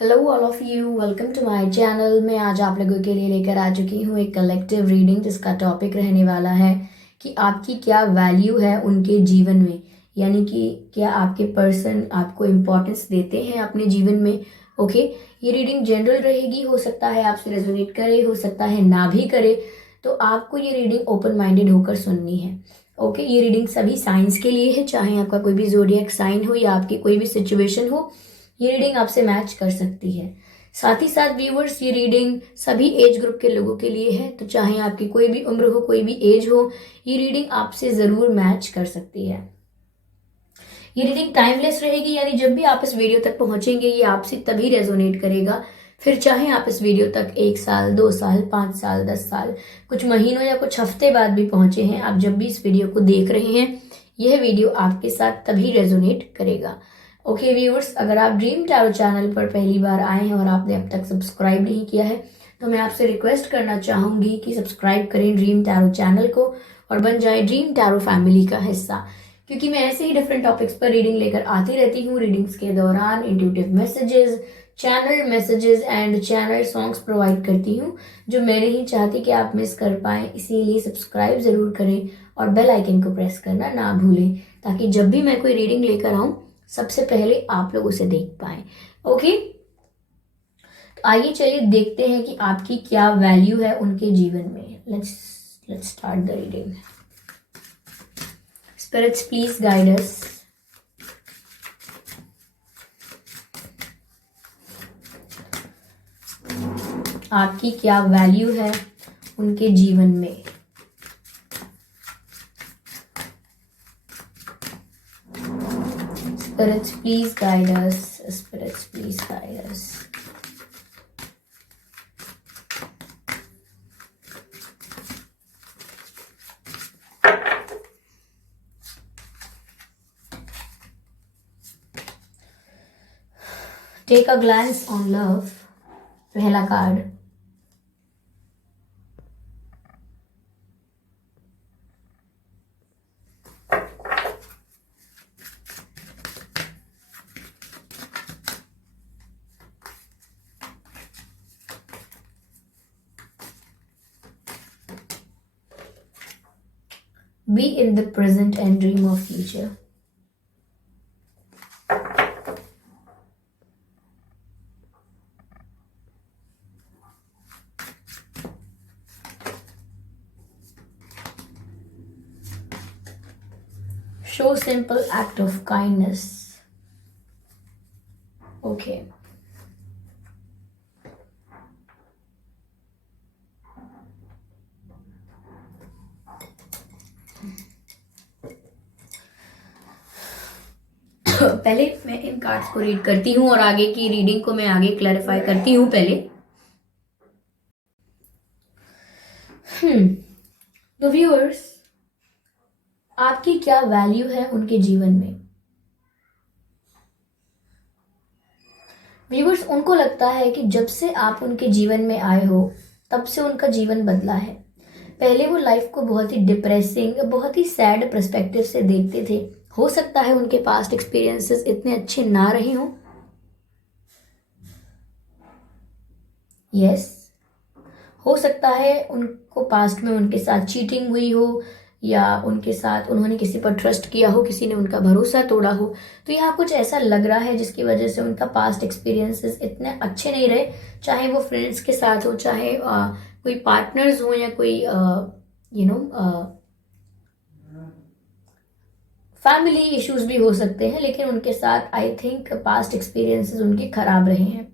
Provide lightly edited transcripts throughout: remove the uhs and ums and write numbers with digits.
Hello all of you, welcome to my channel. मैं आज आप लोगों के लिए लेकर आ चुकी हूँ एक कलेक्टिव रीडिंग जिसका टॉपिक रहने वाला है कि आपकी क्या वैल्यू है उनके जीवन में। यानी कि क्या आपके पर्सन आपको इम्पोर्टेंस देते हैं अपने जीवन में। ओके, ये रीडिंग जनरल रहेगी, हो सकता है आपसे रेजोनेट करे, हो सकता है ना भी करे। तो आपको ये रीडिंग ओपन माइंडेड होकर सुननी है। ओके, ये रीडिंग सभी साइंस के लिए है, चाहे आपका कोई भी जोडियक साइन हो या आपकी कोई भी सिचुएशन हो, ये रीडिंग आपसे मैच कर सकती है। साथ ही साथ व्यूवर्स, ये रीडिंग सभी एज ग्रुप के लोगों के लिए है, तो चाहे आपकी कोई भी उम्र हो, कोई भी एज हो, ये रीडिंग आपसे जरूर मैच कर सकती है। ये रीडिंग टाइमलेस रहेगी, यानी जब भी आप इस वीडियो तक पहुंचेंगे ये आपसे तभी रेजोनेट करेगा। फिर चाहे आप इस वीडियो तक 1 साल, 2 साल, 5 साल, 10 साल, कुछ महीनों या कुछ हफ्ते बाद भी पहुंचे हैं, आप जब भी इस वीडियो को देख रहे हैं यह वीडियो आपके साथ तभी रेजोनेट करेगा। ओके व्यूअर्स, अगर आप ड्रीम टैरो चैनल पर पहली बार आए हैं और आपने अब तक सब्सक्राइब नहीं किया है तो मैं आपसे रिक्वेस्ट करना चाहूंगी कि सब्सक्राइब करें ड्रीम टैरो चैनल को और बन जाए ड्रीम टैरो फैमिली का हिस्सा, क्योंकि मैं ऐसे ही डिफरेंट टॉपिक्स पर रीडिंग लेकर आती रहती हूँ। रीडिंग्स के दौरान intuitive messages, channel messages and channel songs provide करती हूँ जो मैं नहीं चाहती कि आप मिस कर पाएं। इसीलिए सब्सक्राइब जरूर करें और बेल आइकन को प्रेस करना ना भूलें, ताकि जब भी मैं कोई रीडिंग लेकर आऊं सबसे पहले आप लोग उसे देख पाए। ओके, तो आइए चलिए देखते हैं कि आपकी क्या वैल्यू है उनके जीवन में। Let's start the reading. Spirits please guide us. आपकी क्या वैल्यू है उनके जीवन में। Spirits, please guide us. Spirits, please guide us. Take a glance on love. पहला card. Be in the present and dream of future. Show simple act of kindness. Okay. पहले मैं इन cards को रीड करती हूँ और आगे की रीडिंग को मैं आगे क्लैरिफाई करती हूँ पहले। तो व्यूअर्स, आपकी क्या वैल्यू है उनके जीवन में। व्यूअर्स, उनको लगता है कि जब से आप उनके जीवन में आए हो तब से उनका जीवन बदला है। पहले वो लाइफ को बहुत ही डिप्रेसिंग, बहुत ही सैड पर्सपेक्टिव से देखते थे। हो सकता है उनके पास्ट एक्सपीरियंसेस इतने अच्छे ना रहे हों। यस, हो सकता है उनको पास्ट में उनके साथ चीटिंग हुई हो, या उनके साथ उन्होंने किसी पर ट्रस्ट किया हो, किसी ने उनका भरोसा तोड़ा हो। तो यहाँ कुछ ऐसा लग रहा है जिसकी वजह से उनका पास्ट एक्सपीरियंसेस इतने अच्छे नहीं रहे, चाहे वो फ्रेंड्स के साथ हो, चाहे कोई पार्टनर्स हो, या कोई फैमिली इश्यूज भी हो सकते हैं। लेकिन उनके साथ आई थिंक पास्ट एक्सपीरियंसेस उनके खराब रहे हैं।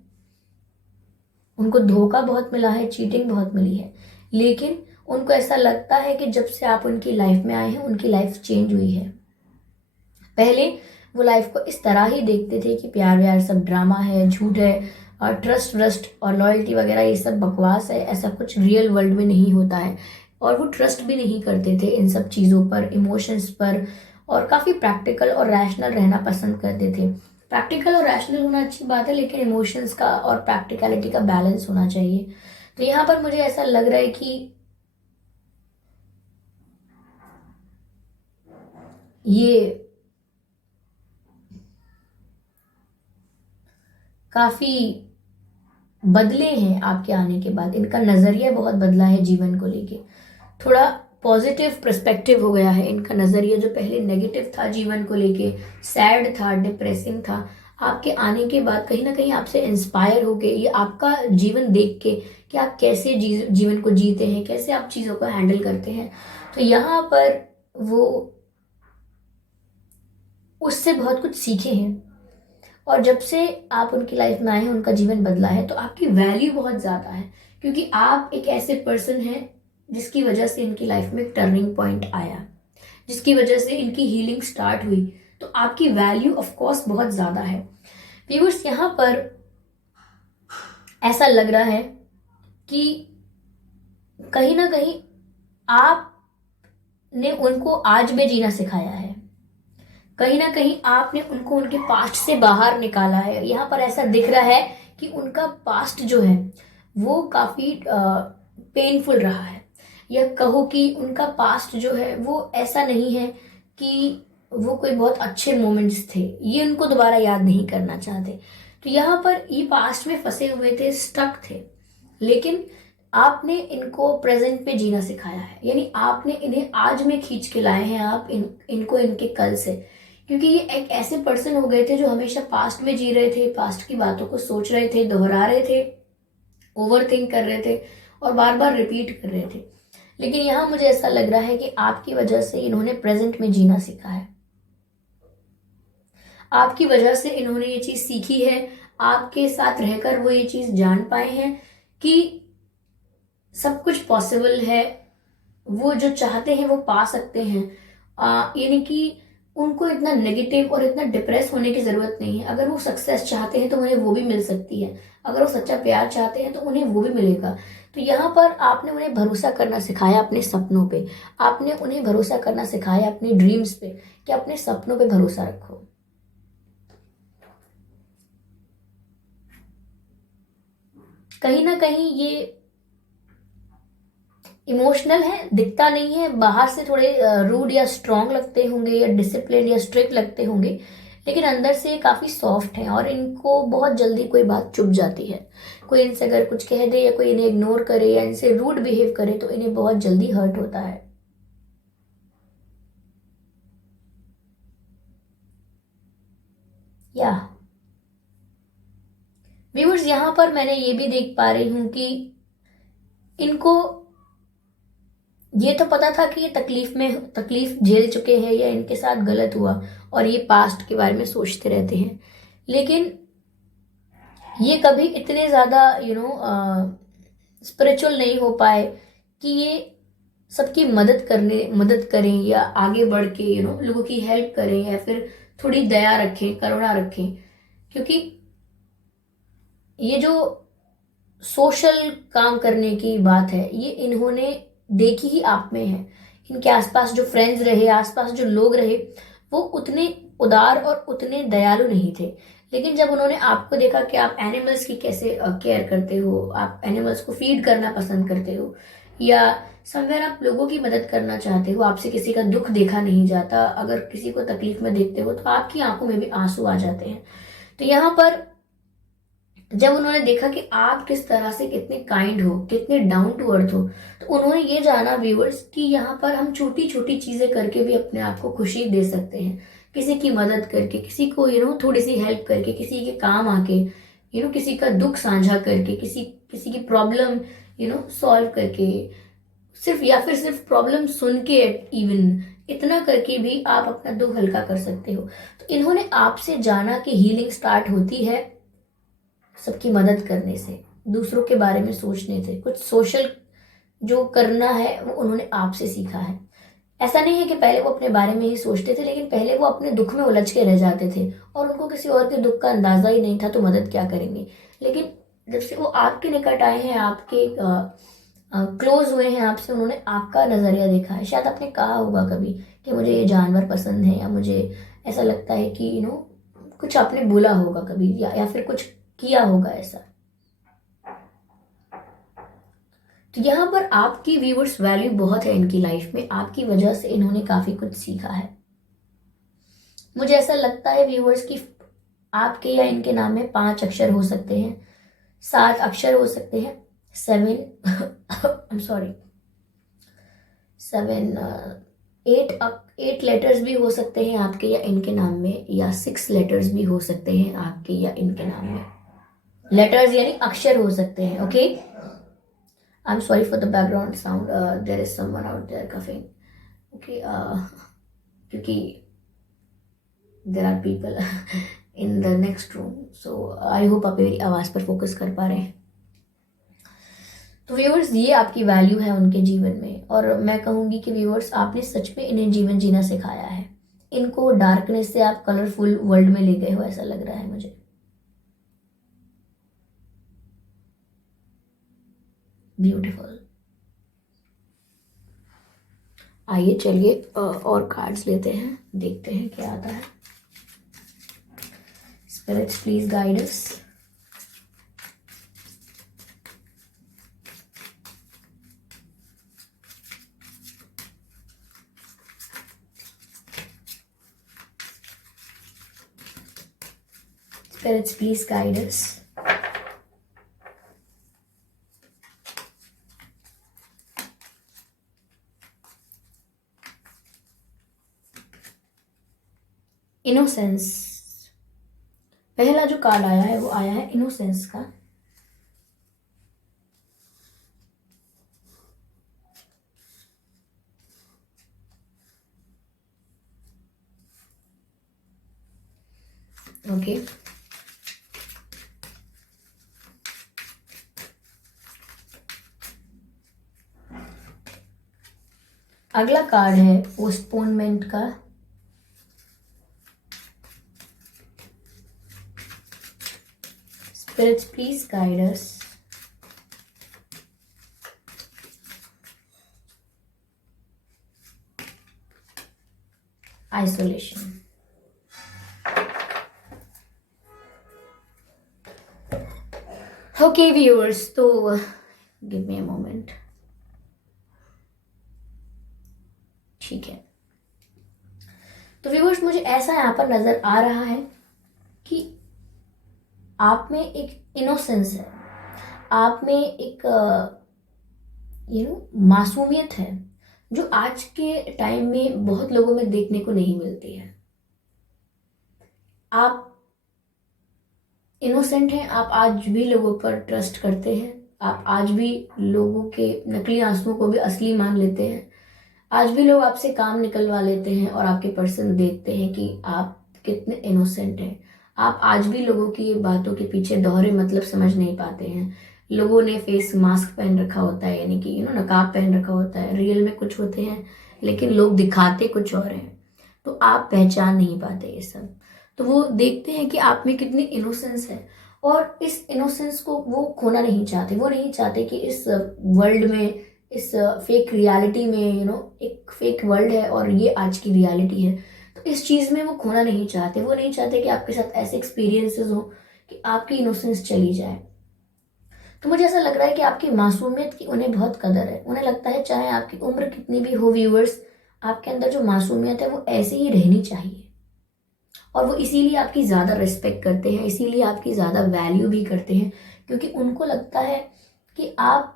उनको धोखा बहुत मिला है, चीटिंग बहुत मिली है। लेकिन उनको ऐसा लगता है कि जब से आप उनकी लाइफ में आए हैं उनकी लाइफ चेंज हुई है। पहले वो लाइफ को इस तरह ही देखते थे कि प्यार व्यार सब ड्रामा है, झूठ है, और ट्रस्ट व्रस्ट और लॉयल्टी वगैरह ये सब बकवास है, ऐसा कुछ रियल वर्ल्ड में नहीं होता है। और वो ट्रस्ट भी नहीं करते थे इन सब चीज़ों पर, इमोशंस पर, और काफ़ी प्रैक्टिकल और रैशनल रहना पसंद करते थे। प्रैक्टिकल और रैशनल होना अच्छी बात है, लेकिन इमोशंस का और प्रैक्टिकलिटी का बैलेंस होना चाहिए। तो यहाँ पर मुझे ऐसा लग रहा है कि ये काफ़ी बदले हैं आपके आने के बाद। इनका नज़रिया बहुत बदला है जीवन को लेके, थोड़ा पॉजिटिव पर्सपेक्टिव हो गया है इनका नज़रिया। जो पहले नेगेटिव था जीवन को लेके, सैड था, डिप्रेसिंग था, आपके आने के बाद कहीं ना कहीं आपसे इंस्पायर हो के, ये आपका जीवन देख के कि आप कैसे जीवन को जीते हैं, कैसे आप चीज़ों को हैंडल करते हैं, तो यहाँ पर वो उससे बहुत कुछ सीखे हैं। और जब से आप उनकी लाइफ में आए हैं, उनका जीवन बदला है, तो आपकी वैल्यू बहुत ज़्यादा है, क्योंकि आप एक ऐसे पर्सन हैं जिसकी वजह से इनकी लाइफ में एक टर्निंग पॉइंट आया, जिसकी वजह से इनकी हीलिंग स्टार्ट हुई, तो आपकी वैल्यू ऑफ कोर्स बहुत ज़्यादा है। व्यूअर्स, यहाँ पर ऐसा लग रहा है कि कहीं ना कहीं आपने उनको आज में जीना सिखाया है, कहीं ना कहीं आपने उनको उनके पास्ट से बाहर निकाला है। यहाँ पर ऐसा दिख रहा है कि उनका पास्ट जो है वो काफ़ी पेनफुल रहा है, या कहो कि उनका पास्ट जो है वो ऐसा नहीं है कि वो कोई बहुत अच्छे मोमेंट्स थे, ये उनको दोबारा याद नहीं करना चाहते। तो यहाँ पर ये पास्ट में फंसे हुए थे, स्टक थे, लेकिन आपने इनको प्रेजेंट पे जीना सिखाया है, यानी आपने इन्हें आज में खींच के लाए हैं आप इनको इनके कल से, क्योंकि ये एक ऐसे पर्सन हो गए थे जो हमेशा पास्ट में जी रहे थे, पास्ट की बातों को सोच रहे थे, दोहरा रहे थे, ओवर थिंक कर रहे थे और बार बार रिपीट कर रहे थे। लेकिन यहाँ मुझे ऐसा लग रहा है कि आपकी वजह से इन्होंने प्रेजेंट में जीना सीखा है, आपकी वजह से इन्होंने ये चीज़ सीखी है, आपके साथ रहकर वो ये चीज़ जान पाए हैं कि सब कुछ पॉसिबल है, वो जो चाहते हैं वो पा सकते हैं। यानी कि उनको इतना नेगेटिव और इतना डिप्रेस होने की ज़रूरत नहीं है। अगर वो सक्सेस चाहते हैं तो उन्हें वो भी मिल सकती है, अगर वो सच्चा प्यार चाहते हैं तो उन्हें वो भी मिलेगा। तो यहाँ पर आपने उन्हें भरोसा करना सिखाया अपने सपनों पे, आपने उन्हें भरोसा करना सिखाया अपने ड्रीम्स पे, कि अपने सपनों पे भरोसा रखो। कहीं ना कहीं ये इमोशनल है, दिखता नहीं है, बाहर से थोड़े रूड या स्ट्रांग लगते होंगे, या डिसिप्लिन या स्ट्रिक्ट लगते होंगे, लेकिन अंदर से काफ़ी सॉफ्ट हैं और इनको बहुत जल्दी कोई बात चुभ जाती है। कोई इनसे अगर कुछ कह दे या कोई इन्हें इग्नोर करे या इनसे रूड बिहेव करे तो इन्हें बहुत जल्दी हर्ट होता है। या व्यूअर्स, यहाँ पर मैंने ये भी देख पा रही हूँ कि इनको ये तो पता था कि ये तकलीफ झेल चुके हैं या इनके साथ गलत हुआ, और ये पास्ट के बारे में सोचते रहते हैं, लेकिन ये कभी इतने ज़्यादा स्पिरिचुअल नहीं हो पाए कि ये सबकी मदद करें या आगे बढ़ के लोगों की हेल्प करें, या फिर थोड़ी दया रखें, करुणा रखें। क्योंकि ये जो सोशल काम करने की बात है, ये इन्होंने देखी ही आप में है। इनके आसपास जो फ्रेंड्स रहे, आसपास जो लोग रहे, वो उतने उदार और उतने दयालु नहीं थे, लेकिन जब उन्होंने आपको देखा कि आप एनिमल्स की कैसे केयर करते हो, आप एनिमल्स को फीड करना पसंद करते हो, या समवेयर आप लोगों की मदद करना चाहते हो, आपसे किसी का दुख देखा नहीं जाता, अगर किसी को तकलीफ में देखते हो तो आपकी आंखों में भी आंसू आ जाते हैं। तो यहाँ पर जब उन्होंने देखा कि आप किस तरह से कितने काइंड हो, कितने डाउन टू अर्थ हो, तो उन्होंने ये जाना व्यूअर्स कि यहाँ पर हम छोटी छोटी चीजें करके भी अपने आप को खुशी दे सकते हैं। किसी की मदद करके, किसी को थोड़ी सी हेल्प करके, किसी के काम आके, किसी का दुख साझा करके, किसी किसी की प्रॉब्लम सॉल्व करके, सिर्फ प्रॉब्लम सुन के, इवन इतना करके भी आप अपना दुख हल्का कर सकते हो। तो इन्होंने आपसे जाना कि हीलिंग स्टार्ट होती है सबकी मदद करने से, दूसरों के बारे में सोचने से, कुछ सोशल जो करना है वो उन्होंने आपसे सीखा है। ऐसा नहीं है कि पहले वो अपने बारे में ही सोचते थे, लेकिन पहले वो अपने दुख में उलझ के रह जाते थे और उनको किसी और के दुख का अंदाजा ही नहीं था, तो मदद क्या करेंगे। लेकिन जब से वो आपके निकट आए हैं, आपके क्लोज हुए हैं आपसे, उन्होंने आपका नज़रिया देखा है। शायद आपने कहा होगा कभी कि मुझे ये जानवर पसंद है, या मुझे ऐसा लगता है कि कुछ आपने बोला होगा कभी, या फिर कुछ किया होगा ऐसा। तो यहाँ पर आपकी व्यूअर्स वैल्यू बहुत है इनकी लाइफ में, आपकी वजह से इन्होंने काफी कुछ सीखा है। मुझे ऐसा लगता है व्यूअर्स कि आपके या इनके नाम में 5 अक्षर हो सकते हैं, 7 अक्षर हो सकते हैं, 8 लेटर्स भी हो सकते हैं आपके या इनके नाम में, या 6 लेटर्स भी हो सकते हैं आपके या इनके नाम में। लेटर्स यानी अक्षर हो सकते हैं। Okay, I am sorry for the background sound, there is someone out there coughing. Okay, क्योंकि there are people in the next room, so I hope आप मेरी आवाज़ पर फोकस कर पा रहे हैं। तो व्यूअर्स, ये आपकी वैल्यू है उनके जीवन में, और मैं कहूँगी कि व्यूअर्स, आपने सच में इन्हें जीवन जीना सिखाया है। इनको डार्कनेस से आप कलरफुल वर्ल्ड में ले गए हो, ऐसा लग रहा है मुझे। ब्यूटीफुल। आइए चलिए और कार्ड्स लेते हैं, देखते हैं क्या आता है। Spirits please guide us. Spirits, please guide us. Innocence. पहला जो कार्ड आया है वो आया है इनोसेंस का। ओके, अगला कार्ड है पोस्टपोनमेंट का। Spirits please guide us. Isolation. Okay viewers, तो गिव मी अ मोमेंट। ठीक है, तो व्यूअर्स, मुझे ऐसा यहाँ पर नजर आ रहा है कि आप में एक इनोसेंस है, आप में एक मासूमियत है, जो आज के टाइम में बहुत लोगों में देखने को नहीं मिलती है। आप इनोसेंट हैं, आप आज भी लोगों पर ट्रस्ट करते हैं, आप आज भी लोगों के नकली आंसुओं को भी असली मान लेते हैं। आज भी लोग आपसे काम निकलवा लेते हैं और आपके पर्सन देखते हैं कि आप कितने इनोसेंट हैं। आप आज भी लोगों की बातों के पीछे दोहरे मतलब समझ नहीं पाते हैं। लोगों ने फेस मास्क पहन रखा होता है, यानी कि नकाब पहन रखा होता है, रियल में कुछ होते हैं लेकिन लोग दिखाते कुछ और हैं, तो आप पहचान नहीं पाते ये सब। तो वो देखते हैं कि आप में कितनी इनोसेंस है, और इस इनोसेंस को वो खोना नहीं चाहते। वो नहीं चाहते कि इस वर्ल्ड में, इस फेक रियलिटी में, एक फेक वर्ल्ड है और ये आज की रियलिटी है, तो इस चीज़ में वो खोना नहीं चाहते। वो नहीं चाहते कि आपके साथ ऐसे एक्सपीरियंसेस हो कि आपकी इनोसेंस चली जाए। तो मुझे ऐसा लग रहा है कि आपकी मासूमियत की उन्हें बहुत कदर है। उन्हें लगता है चाहे आपकी उम्र कितनी भी हो व्यूअर्स, आपके अंदर जो मासूमियत है वो ऐसे ही रहनी चाहिए, और वो इसीलिए आपकी ज़्यादा रिस्पेक्ट करते हैं, इसीलिए आपकी ज़्यादा वैल्यू भी करते हैं, क्योंकि उनको लगता है कि आप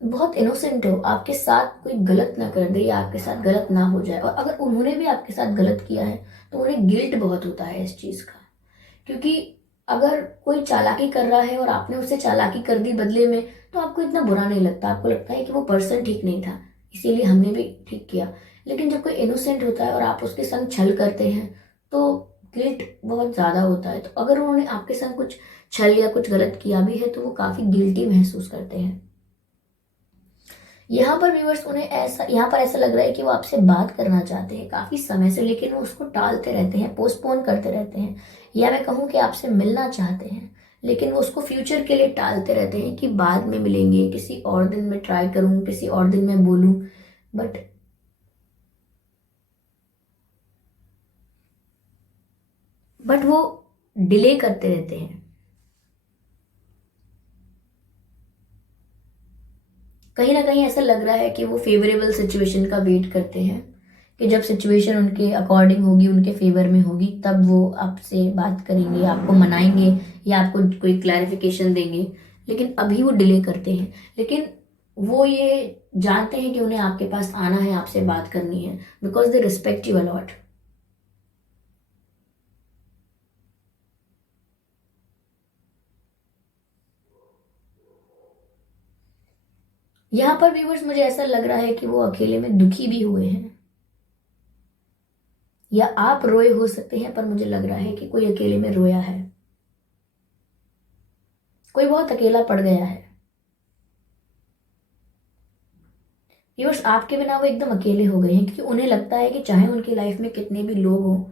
बहुत इनोसेंट हो, आपके साथ कोई गलत ना कर दे या आपके साथ गलत ना हो जाए। और अगर उन्होंने भी आपके साथ गलत किया है तो उन्हें गिल्ट बहुत होता है इस चीज़ का, क्योंकि अगर कोई चालाकी कर रहा है और आपने उससे चालाकी कर दी बदले में, तो आपको इतना बुरा नहीं लगता। आपको लगता है कि वो पर्सन ठीक नहीं था, इसीलिए हमने भी ठीक किया। लेकिन जब कोई इनोसेंट होता है और आप उसके संग छल करते हैं, तो गिल्ट बहुत ज़्यादा होता है। तो अगर उन्होंने आपके संग कुछ छल या कुछ गलत किया भी है तो वो काफ़ी गिल्टी महसूस करते हैं। यहाँ पर व्यूअर्स, उन्हें ऐसा, यहाँ पर ऐसा लग रहा है कि वो आपसे बात करना चाहते हैं काफी समय से, लेकिन वो उसको टालते रहते हैं, पोस्टपोन करते रहते हैं। या मैं कहूँ कि आपसे मिलना चाहते हैं, लेकिन वो उसको फ्यूचर के लिए टालते रहते हैं कि बाद में मिलेंगे, किसी और दिन में ट्राई करूँ, किसी और दिन में बोलूँ, बट वो डिले करते रहते हैं। कहीं ना कहीं ऐसा लग रहा है कि वो फेवरेबल सिचुएशन का वेट करते हैं, कि जब सिचुएशन उनके अकॉर्डिंग होगी, उनके फेवर में होगी, तब वो आपसे बात करेंगे, आपको मनाएंगे या आपको कोई क्लैरिफिकेशन देंगे। लेकिन अभी वो डिले करते हैं, लेकिन वो ये जानते हैं कि उन्हें आपके पास आना है, आपसे बात करनी है, because they respect you a lot. यहां पर व्यूवर्स मुझे ऐसा लग रहा है कि वो अकेले में दुखी भी हुए हैं, या आप रोए हो सकते हैं, पर मुझे लग रहा है कि कोई अकेले में रोया है, कोई बहुत अकेला पड़ गया है। व्यूअर्स आपके बिना वो एकदम अकेले हो गए हैं, क्योंकि उन्हें लगता है कि चाहे उनकी लाइफ में कितने भी लोग हों,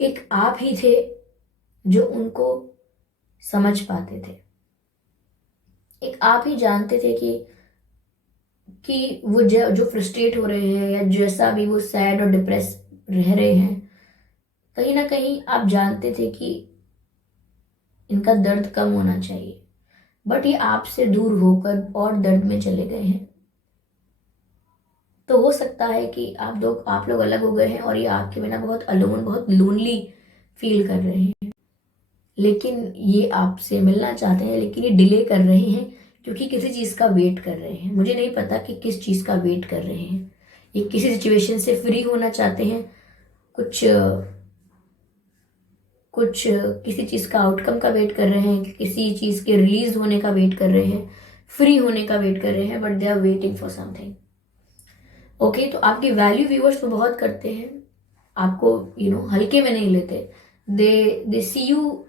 एक आप ही थे जो उनको समझ पाते थे। एक आप ही जानते थे कि वो जो फ्रस्ट्रेट हो रहे हैं या जैसा भी वो सैड और डिप्रेस रह रहे हैं, कहीं ना कहीं आप जानते थे कि इनका दर्द कम होना चाहिए, बट ये आपसे दूर होकर और दर्द में चले गए हैं। तो हो सकता है कि आप लोग अलग हो गए हैं और ये आपके बिना बहुत अलोन, बहुत लोनली फील कर रहे हैं। लेकिन ये आपसे मिलना चाहते हैं, लेकिन ये डिले कर रहे हैं क्योंकि किसी चीज़ का वेट कर रहे हैं। मुझे नहीं पता कि किस चीज़ का वेट कर रहे हैं। ये किसी सिचुएशन से फ्री होना चाहते हैं, कुछ कुछ किसी चीज़ का आउटकम का वेट कर रहे हैं, किसी चीज़ के रिलीज होने का वेट कर रहे हैं, फ्री होने का वेट कर रहे हैं, but they are waiting for something. Okay, तो आपकी वैल्यू व्यूअर्स तो बहुत करते हैं, आपको हल्के में नहीं लेते। They see you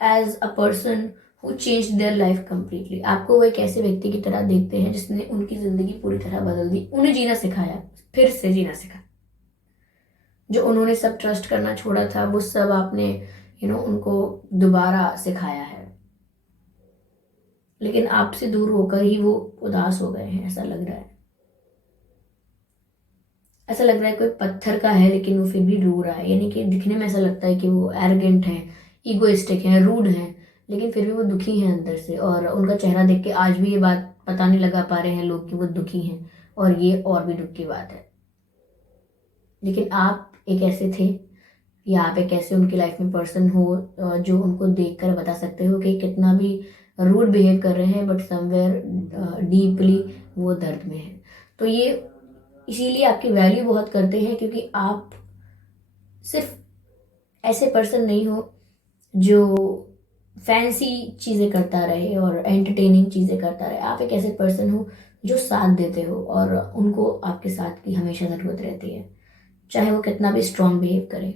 as a person who change their life completely. आपको वो एक ऐसे व्यक्ति की तरह देखते हैं जिसने उनकी जिंदगी पूरी तरह बदल दी, उन्हें जीना सिखाया, फिर से जीना सिखाया। जो उन्होंने सब ट्रस्ट करना छोड़ा था, वो सब आपने उनको दोबारा सिखाया है। लेकिन आपसे दूर होकर ही वो उदास हो गए हैं, ऐसा लग रहा है। ऐसा लग रहा है कोई पत्थर का है, लेकिन वो फिर भी रो रहा है। यानी कि दिखने में ऐसा लगता है कि वो एरोगेंट है, ईगोइस्टिक है, रूड है, लेकिन फिर भी वो दुखी हैं अंदर से। और उनका चेहरा देख के आज भी ये बात पता नहीं लगा पा रहे हैं लोग कि वो दुखी हैं, और ये और भी दुख की बात है। लेकिन आप एक ऐसे थे, या आप एक ऐसे उनकी लाइफ में पर्सन हो जो उनको देखकर बता सकते हो कि कितना भी रूड बिहेव कर रहे हैं, बट समवेयर डीपली वो दर्द में है। तो ये इसीलिए आपकी वैल्यू बहुत करते हैं, क्योंकि आप सिर्फ ऐसे पर्सन नहीं हो जो फैंसी चीज़ें करता रहे और एंटरटेनिंग चीज़ें करता रहे। आप एक ऐसे पर्सन हो जो साथ देते हो, और उनको आपके साथ की हमेशा ज़रूरत रहती है, चाहे वो कितना भी स्ट्रांग बिहेव करे।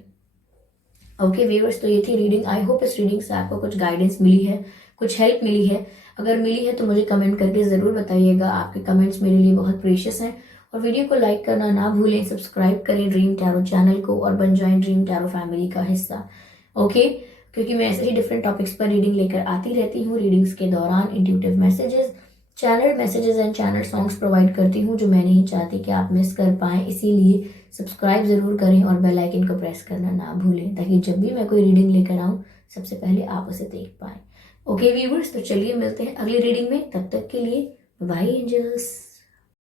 ओके व्यूअर्स, तो ये थी रीडिंग। आई होप इस रीडिंग से आपको कुछ गाइडेंस मिली है, कुछ हेल्प मिली है। अगर मिली है तो मुझे कमेंट करके ज़रूर बताइएगा। आपके कमेंट्स मेरे लिए बहुत प्रीशियस हैं। और वीडियो को लाइक करना ना भूलें, सब्सक्राइब करें ड्रीम टैरो चैनल को और बन जाएं ड्रीम टैरो फैमिली का हिस्सा। ओके, क्योंकि मैं ऐसे ही डिफरेंट टॉपिक्स पर रीडिंग लेकर आती रहती हूँ। रीडिंग्स के दौरान intuitive messages, channel messages and channel songs provide करती हूँ, जो मैं नहीं चाहती कि आप मिस कर पाएँ। इसीलिए सब्सक्राइब ज़रूर करें और बेल आइकन को प्रेस करना ना भूलें, ताकि जब भी मैं कोई रीडिंग लेकर आऊँ, सबसे पहले आप उसे देख पाएँ। ओके व्यूवर्स, तो चलिए मिलते हैं अगली रीडिंग में। तब तक के लिए बाय एंजल्स।